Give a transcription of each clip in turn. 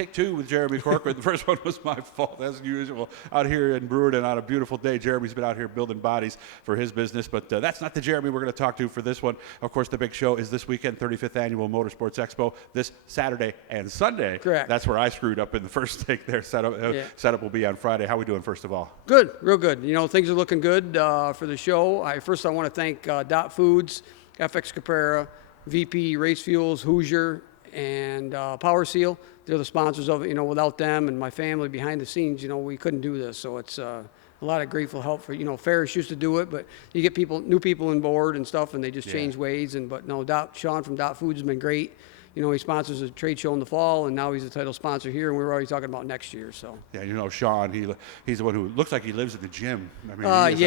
take two with Jeremie Corcoran. The first one was my fault, as usual, out here in Brewerton on a beautiful day. Jeremie's been out here building bodies for his business, but that's not the Jeremie we're going to talk to for this one. Of course, the big show is this weekend, 35th Annual Motorsports Expo, this Saturday and Sunday. Correct. That's where I screwed up in the first take there. Setup will be on Friday. How are we doing, first of all? Good, real good. You know, things are looking good for the show. I want to thank Dot Foods, FX Caprera, VP Race Fuels, Hoosier, and Power Seal. They're the sponsors of it. You know, without them and my family behind the scenes, you know, we couldn't do this. So it's a lot of grateful help for, you know, Ferris used to do it, but you get new people on board and stuff, and they just change ways. But no, Sean from Dot Foods has been great. You know, he sponsors a trade show in the fall, and now he's a title sponsor here, and we're already talking about next year. So yeah, you know, Sean, he's the one who looks like he lives in the gym. I mean, he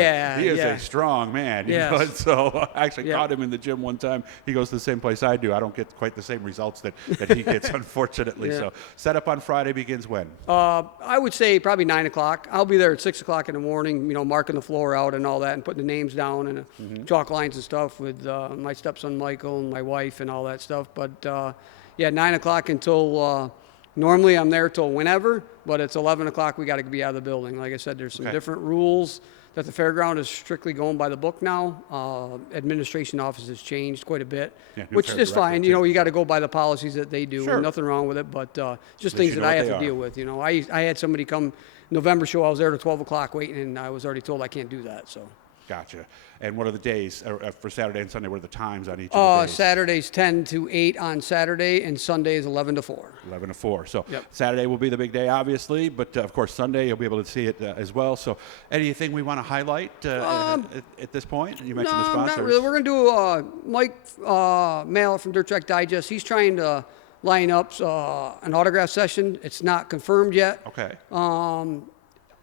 is a strong man. You know? So I actually caught him in the gym one time. He goes to the same place I do. I don't get quite the same results that he gets, unfortunately. So setup on Friday begins when? I would say probably 9 o'clock. I'll be there at 6 o'clock in the morning, you know, marking the floor out and all that, and putting the names down and chalk lines and stuff with my stepson Michael and my wife and all that stuff. But 9 o'clock until normally I'm there till whenever, but it's 11 o'clock. We got to be out of the building. Like I said, there's some different rules that the fairground is strictly going by the book now. Administration office has changed quite a bit, which is fine. You know, you got to go by the policies that they do. Nothing wrong with it, but just things that I have to deal with. You know, I had somebody come November show. I was there till 12 o'clock waiting, and I was already told I can't do that. So. Gotcha. And what are the days for Saturday and Sunday? What are the times on each of the days? Saturday's 10 to 8 on Saturday, and Sunday is 11 to 4. 11 to 4. So Saturday will be the big day, obviously, but of course Sunday you'll be able to see it as well. So anything we want to highlight at this point? You mentioned the sponsors. Not really. We're going to do Mike Mallet from Dirt Track Digest. He's trying to line up an autograph session. It's not confirmed yet. Okay.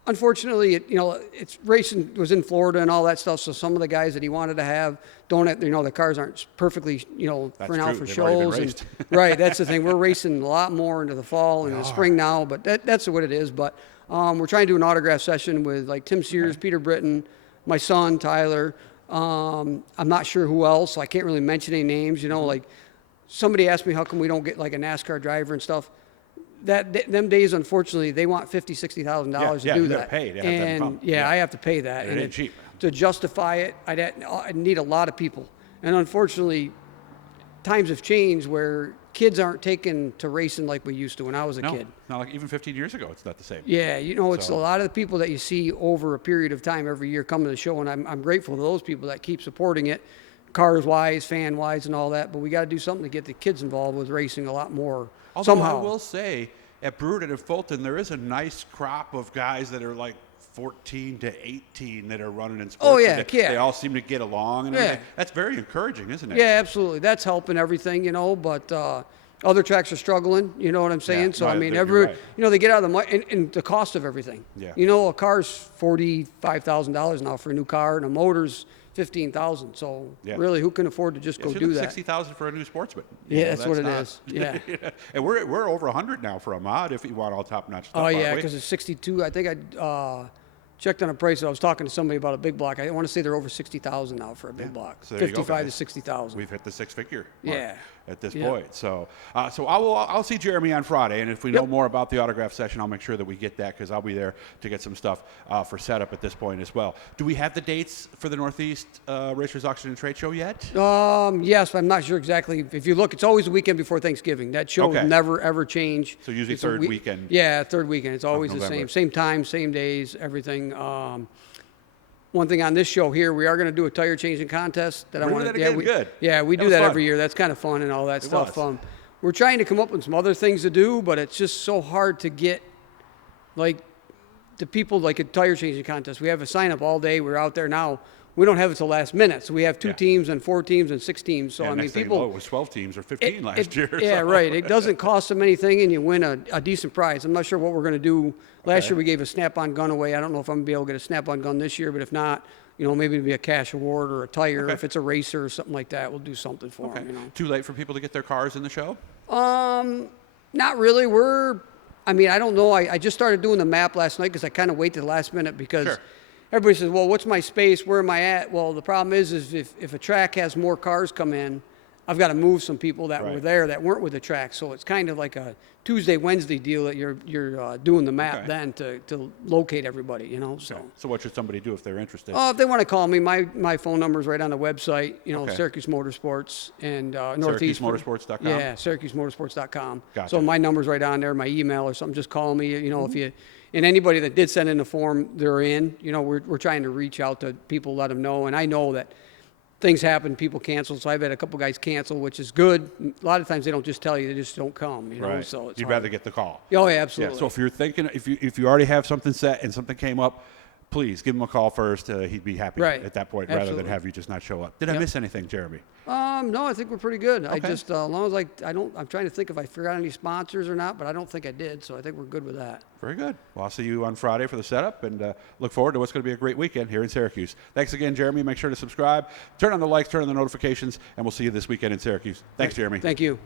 Unfortunately, it's racing was in Florida and all that stuff. So some of the guys that he wanted to have don't have, the cars aren't perfectly, for shows. And, right. That's the thing. We're racing a lot more into the fall and the spring now, but that's what it is. But we're trying to do an autograph session with like Tim Sears, Peter Britton, my son, Tyler. I'm not sure who else. So I can't really mention any names, like somebody asked me, how come we don't get like a NASCAR driver and stuff? Them days, unfortunately, they want $50,000-$60,000 to do that. Pay. I have to pay that. It ain't cheap. To justify it, I'd need a lot of people. And unfortunately, times have changed where kids aren't taken to racing like we used to when I was a kid. Not like even 15 years ago, it's not the same. Yeah, it's a lot of the people that you see over a period of time every year come to the show, and I'm grateful to those people that keep supporting it, cars-wise, fan-wise, and all that. But we got to do something to get the kids involved with racing a lot more. Although somehow. I will say, at Brewerton and Fulton, there is a nice crop of guys that are like 14 to 18 that are running in sports. Oh, yeah. They all seem to get along and everything. That's very encouraging, isn't it? Yeah, absolutely. That's helping everything, but other tracks are struggling, you know what I'm saying? Yeah, so, no, I mean, right. they get out of the money, and the cost of everything. Yeah. A car's $45,000 now for a new car, and a motor's $15,000. So really, who can afford to just go do that? $60,000 for a new Sportsman. That's what it is. Yeah. And we're over 100 now for a mod if you want all top-notch stuff. Oh yeah, because it's 62. I think I checked on a price. I was talking to somebody about a big block. I want to say they're over 60,000 now for a big block. So 55 to 60,000. We've hit the six-figure mark at this Yeah. point. So I'll see Jeremie on Friday, and if we know more about the autograph session, I'll make sure that we get that because I'll be there to get some stuff for setup at this point as well. Do we have the dates for the Northeast Racers Auction and Trade Show yet? Yes, I'm not sure exactly. If you look, it's always the weekend before Thanksgiving. That show will never ever change. So usually third weekend. Yeah, third weekend. It's always the November. same time, same days, everything. One thing on this show here, we are going to do a tire changing contest that I want to. Good. Yeah, we do that every year. That's kind of fun and all that stuff. We're trying to come up with some other things to do, but it's just so hard to get, like, the people like a tire changing contest. We have a sign up all day. We're out there now. We don't have it till last minute, so we have 2 teams and 4 teams and 6 teams. So I mean, people. It was 12 teams or 15 last year. Yeah, right. It doesn't cost them anything, and you win a decent prize. I'm not sure what we're going to do. Last year we gave a snap-on gun away. I don't know if I'm going to be able to get a snap-on gun this year, but if not, maybe it'll be a cash award or a tire. If it's a racer or something like that, we'll do something for them. Too late for people to get their cars in the show? Not really. I don't know. I just started doing the map last night because I kind of wait to the last minute because everybody says, well, what's my space? Where am I at? Well, the problem is if a track has more cars come in, I've got to move some people that were Right. there that weren't with the track. So it's kind of like a Tuesday, Wednesday deal that you're doing the map Okay. then to locate everybody, you know. So. So what should somebody do if they're interested? Oh, if they want to call me, my phone number is right on the website. You know, Okay. Syracuse Motorsports and Northeast. SyracuseMotorsports.com? Yeah, SyracuseMotorsports.com. Gotcha. So my number's right on there. My email or something. Just call me. You know, if you and anybody that did send in a form, they're in. You know, we're trying to reach out to people, let them know. And I know that things happen, people cancel. So I've had a couple guys cancel, which is good. A lot of times they don't just tell you; they just don't come. You know, Right. so it's You'd hard. rather get the call. Oh, yeah, absolutely. Yeah, so if you're thinking, if you already have something set and something came up, please give him a call first. He'd be happy Right. at that point rather than Absolutely. have you just not show up. Did I Yep. miss anything, Jeremy? No, I think we're pretty good. I Okay. just, as long as I'm trying to think if I forgot any sponsors or not, but I don't think I did. So I think we're good with that. Very good. Well, I'll see you on Friday for the setup and look forward to what's going to be a great weekend here in Syracuse. Thanks again, Jeremy. Make sure to subscribe, turn on the likes, turn on the notifications, and we'll see you this weekend in Syracuse. Thanks, Jeremy. Thank you.